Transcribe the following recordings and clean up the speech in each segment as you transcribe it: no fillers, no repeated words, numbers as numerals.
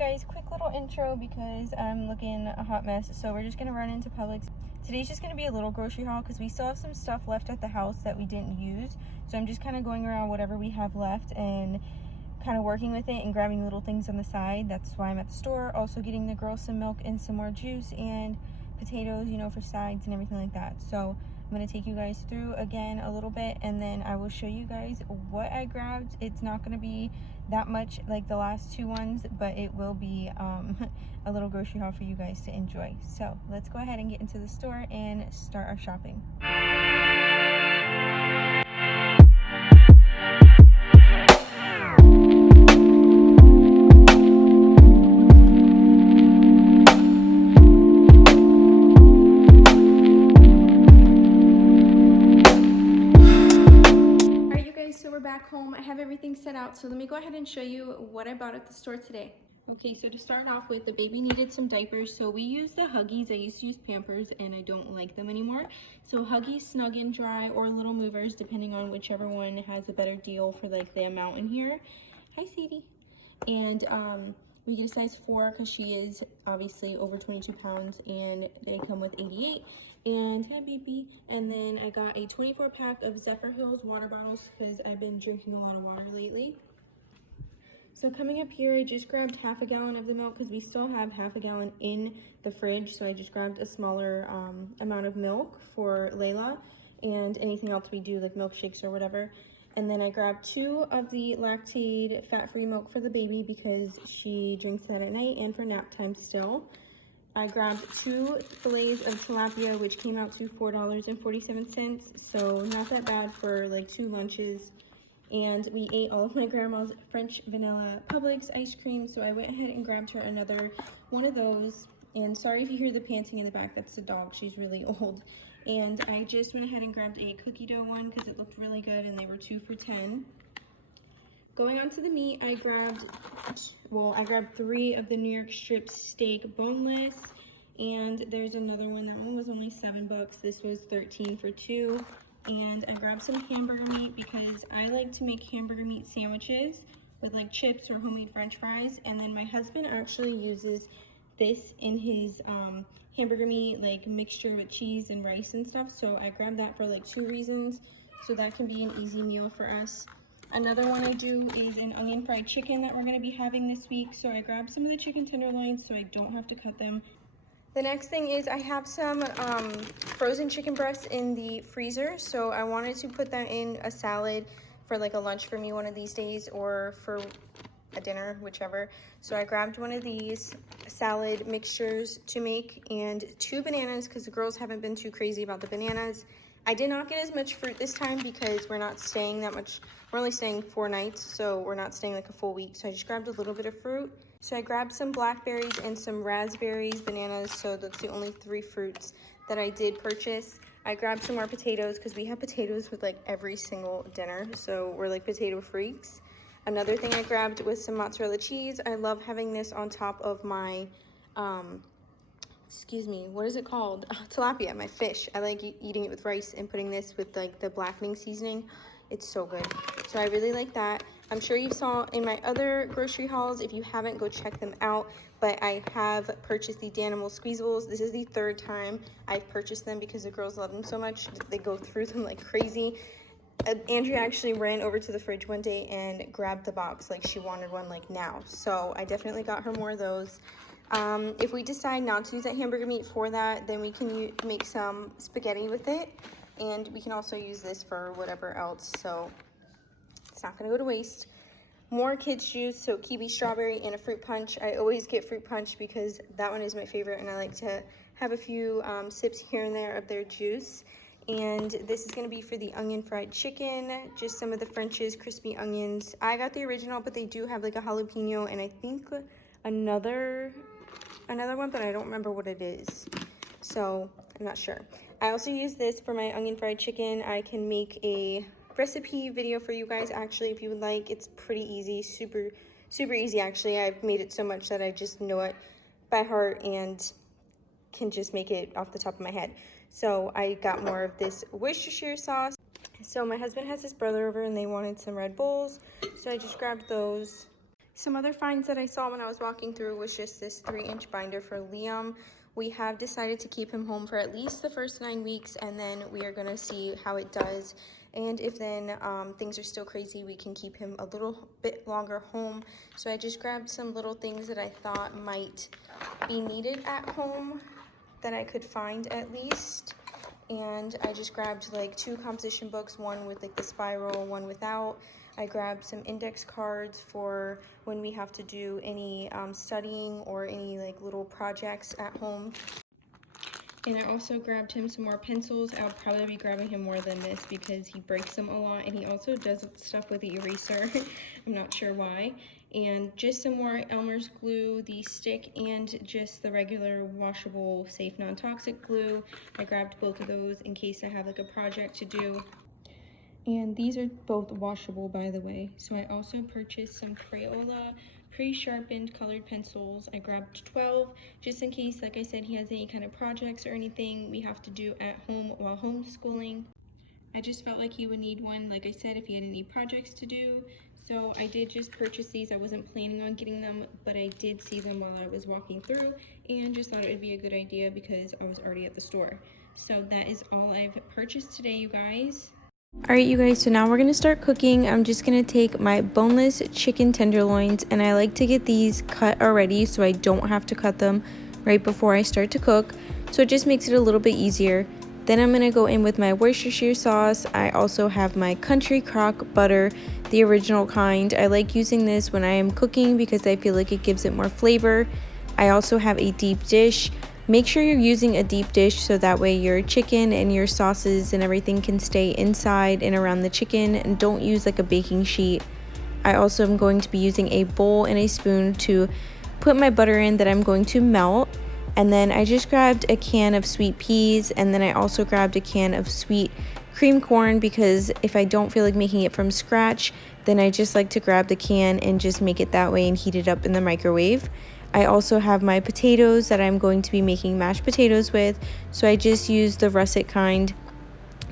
guys, quick little intro because I'm looking a hot mess. So we're just gonna run into Publix. Today's just gonna be a little grocery haul because we still have some stuff left at the house that we didn't use. So I'm just kind of going around whatever we have left and kind of working with it and grabbing little things on the side. That's why I'm at the store. Also getting the girls some milk and some more juice and potatoes, you know, for sides and everything like that. So I'm going to take you guys through again a little bit, and then I will show you guys what I grabbed. It's not going to be that much like the last two ones, but it will be a little grocery haul for you guys to enjoy. So let's go ahead and get into the store and start our shopping. Back home, I have everything set out, so let me go ahead and show you what I bought at the store today. Okay, so to start off with, the baby needed some diapers, so we used the Huggies. I used to use Pampers and I don't like them anymore, so Huggies Snug and Dry or Little Movers, depending on whichever one has a better deal for like the amount in here. Hi Sadie. And we get a size 4 because she is obviously over 22 pounds, and they come with 88. And hi baby. And then I got a 24 pack of Zephyr Hills water bottles because I've been drinking a lot of water lately. So coming up here, I just grabbed half a gallon of the milk because we still have half a gallon in the fridge. So I just grabbed a smaller amount of milk for Layla and anything else we do like milkshakes or whatever. And then I grabbed 2 of the Lactaid fat-free milk for the baby because she drinks that at night and for nap time still. I grabbed 2 fillets of tilapia, which came out to $4.47, so not that bad for like 2 lunches. And we ate all of my grandma's French vanilla Publix ice cream, so I went ahead and grabbed her another one of those. And sorry if you hear the panting in the back, that's the dog, she's really old. And I just went ahead and grabbed a cookie dough one because it looked really good and they were 2 for $10. Going on to the meat, I grabbed 3 of the New York strip steak boneless, and there's another one. That one was only $7. This was 13 for 2. And I grabbed some hamburger meat because I like to make hamburger meat sandwiches with like chips or homemade French fries. And then my husband actually uses this in his hamburger meat like mixture with cheese and rice and stuff. So I grabbed that for like 2 reasons. So that can be an easy meal for us. Another one I do is an onion fried chicken that we're going to be having this week. So I grabbed some of the chicken tenderloins so I don't have to cut them. The next thing is I have some frozen chicken breasts in the freezer. So I wanted to put that in a salad for like a lunch for me one of these days, or for a dinner, whichever. So I grabbed one of these salad mixtures to make and 2 bananas because the girls haven't been too crazy about the bananas. I did not get as much fruit this time because we're not staying that much. We're only staying 4 nights, so we're not staying like a full week. So I just grabbed a little bit of fruit. So I grabbed some blackberries and some raspberries, bananas. So that's the only 3 fruits that I did purchase. I grabbed some more potatoes because we have potatoes with like every single dinner. So we're like potato freaks. Another thing I grabbed was some mozzarella cheese. I love having this on top of my, what is it called? Tilapia, my fish. I like eating it with rice and putting this with like the blackening seasoning. It's so good. So I really like that. I'm sure you saw in my other grocery hauls. If you haven't, go check them out. But I have purchased the Danimal Squeezables. This is the 3rd time I've purchased them because the girls love them so much. They go through them like crazy. Andrea actually ran over to the fridge one day and grabbed the box like she wanted one like now. So I definitely got her more of those. If we decide not to use that hamburger meat for that, then we can make some spaghetti with it. And we can also use this for whatever else. So it's not going to go to waste. More kids juice, so kiwi strawberry and a fruit punch. I always get fruit punch because that one is my favorite, and I like to have a few sips here and there of their juice. And this is going to be for the onion fried chicken, just some of the French's crispy onions. I got the original, but they do have like a jalapeno and I think another one, but I don't remember what it is, so I'm not sure. I also use this for my onion fried chicken. I can make a recipe video for you guys actually if you would like. It's pretty easy, super easy actually. I've made it so much that I just know it by heart and can just make it off the top of my head. So I got more of this Worcestershire sauce. So my husband has his brother over and they wanted some Red Bulls, so I just grabbed those. Some other finds that I saw when I was walking through was just this 3-inch binder for Liam. We have decided to keep him home for at least the first 9 weeks, and then we are going to see how it does. And if then things are still crazy, we can keep him a little bit longer home. So I just grabbed some little things that I thought might be needed at home that I could find at least. And I just grabbed like 2 composition books, one with like the spiral, one without. I grabbed some index cards for when we have to do any studying or any like little projects at home. And I also grabbed him some more pencils. I'll probably be grabbing him more than this because he breaks them a lot, and he also does stuff with the eraser. I'm not sure why. And just some more Elmer's glue, the stick, and just the regular washable, safe, non-toxic glue. I grabbed both of those in case I have like a project to do. And these are both washable, by the way. So I also purchased some Crayola pre-sharpened colored pencils. I grabbed 12 just in case, like I said, he has any kind of projects or anything we have to do at home while homeschooling. I just felt like he would need one, like I said, if he had any projects to do. So I did just purchase these. I wasn't planning on getting them, but I did see them while I was walking through and just thought it would be a good idea because I was already at the store. So that is all I've purchased today, you guys. Alright, you guys, so now we're going to start cooking. I'm just going to take my boneless chicken tenderloins, and I like to get these cut already so I don't have to cut them right before I start to cook. So it just makes it a little bit easier. Then I'm going to go in with my Worcestershire sauce. I also have my country crock butter, the original kind. I like using this when I am cooking because I feel like it gives it more flavor. I also have a deep dish. Make sure you're using a deep dish so that way your chicken and your sauces and everything can stay inside and around the chicken, and don't use like a baking sheet. I also am going to be using a bowl and a spoon to put my butter in that I'm going to melt. And then I just grabbed a can of sweet peas, and then I also grabbed a can of sweet cream corn because if I don't feel like making it from scratch, then I just like to grab the can and just make it that way and heat it up in the microwave. I also have my potatoes that I'm going to be making mashed potatoes with, so I just used the russet kind,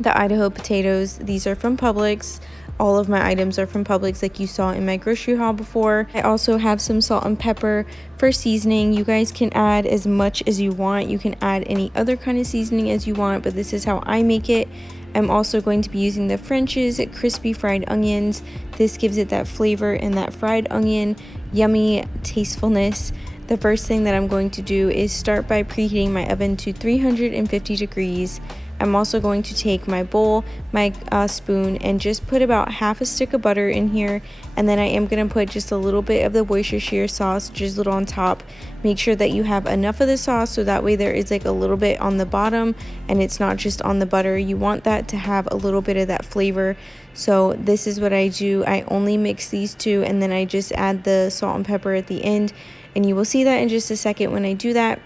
the Idaho potatoes. These are from Publix. All of my items are from Publix like you saw in my grocery haul before. I also have some salt and pepper for seasoning. You guys can add as much as you want. You can add any other kind of seasoning as you want, but this is how I make it. I'm also going to be using the French's crispy fried onions. This gives it that flavor and that fried onion yummy tastefulness. The first thing that I'm going to do is start by preheating my oven to 350 degrees. I'm also going to take my bowl, my spoon, and just put about half a stick of butter in here. And then I am going to put just a little bit of the Worcestershire sauce drizzled on top. Make sure that you have enough of the sauce so that way there is like a little bit on the bottom and it's not just on the butter. You want that to have a little bit of that flavor. So this is what I do. I only mix these two and then I just add the salt and pepper at the end. And you will see that in just a second when I do that.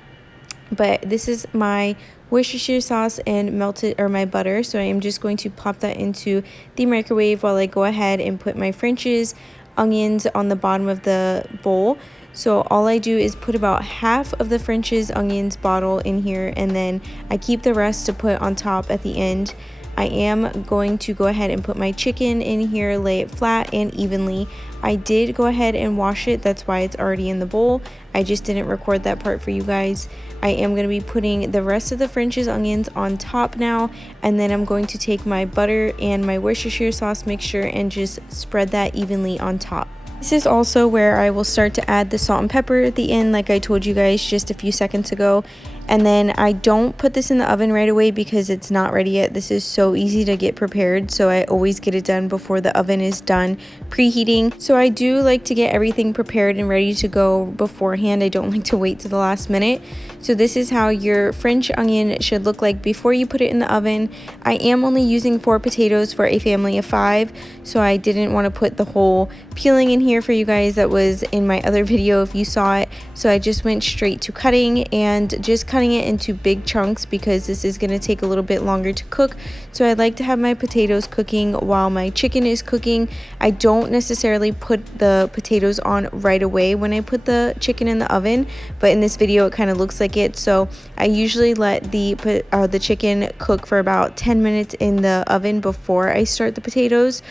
But this is my Worcestershire sauce and melted or my butter, so I am just going to pop that into the microwave while I go ahead and put my French's onions on the bottom of the bowl. So all I do is put about half of the French's onions bottle in here, and then I keep the rest to put on top at the end. I am going to go ahead and put my chicken in here, lay it flat and evenly. I did go ahead and wash it, that's why it's already in the bowl. I just didn't record that part for you guys. I am going to be putting the rest of the French's onions on top now, and then I'm going to take my butter and my Worcestershire sauce mixture and just spread that evenly on top. This is also where I will start to add the salt and pepper at the end, like I told you guys just a few seconds ago. And then I don't put this in the oven right away because it's not ready yet. This is so easy to get prepared, so I always get it done before the oven is done preheating. So I do like to get everything prepared and ready to go beforehand. I don't like to wait to the last minute. So this is how your French onion should look like before you put it in the oven. I am only using 4 potatoes for a family of 5, so I didn't want to put the whole peeling in here for you guys that was in my other video if you saw it. So I just went straight to cutting and just cutting it into big chunks because this is going to take a little bit longer to cook. So I like to have my potatoes cooking while my chicken is cooking. I don't necessarily put the potatoes on right away when I put the chicken in the oven, but in this video it kind of looks like it. So I usually let the chicken cook for about 10 minutes in the oven before I start the potatoes.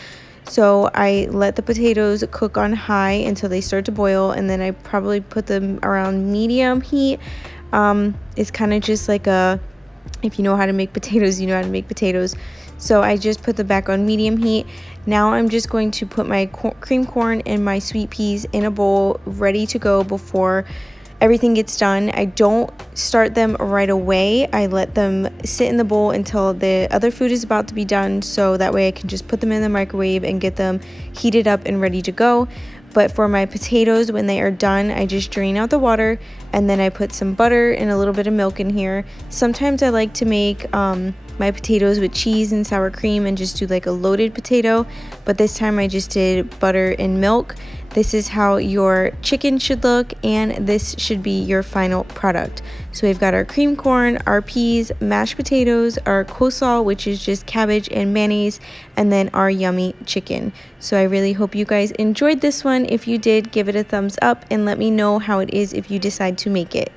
So I let the potatoes cook on high until they start to boil, and then I probably put them around medium heat. It's kind of just like a, if you know how to make potatoes, you know how to make potatoes. So I just put them back on medium heat. Now I'm just going to put my cream corn and my sweet peas in a bowl ready to go before everything gets done. I don't start them right away. I let them sit in the bowl until the other food is about to be done, so that way I can just put them in the microwave and get them heated up and ready to go. But for my potatoes, when they are done, I just drain out the water, and then I put some butter and a little bit of milk in here. Sometimes I like to make my potatoes with cheese and sour cream and just do like a loaded potato, but this time I just did butter and milk. This is how your chicken should look, and this should be your final product. So we've got our cream corn, our peas, mashed potatoes, our coleslaw, which is just cabbage and mayonnaise, and then our yummy chicken. So I really hope you guys enjoyed this one. If you did, give it a thumbs up and let me know how it is if you decide to make it.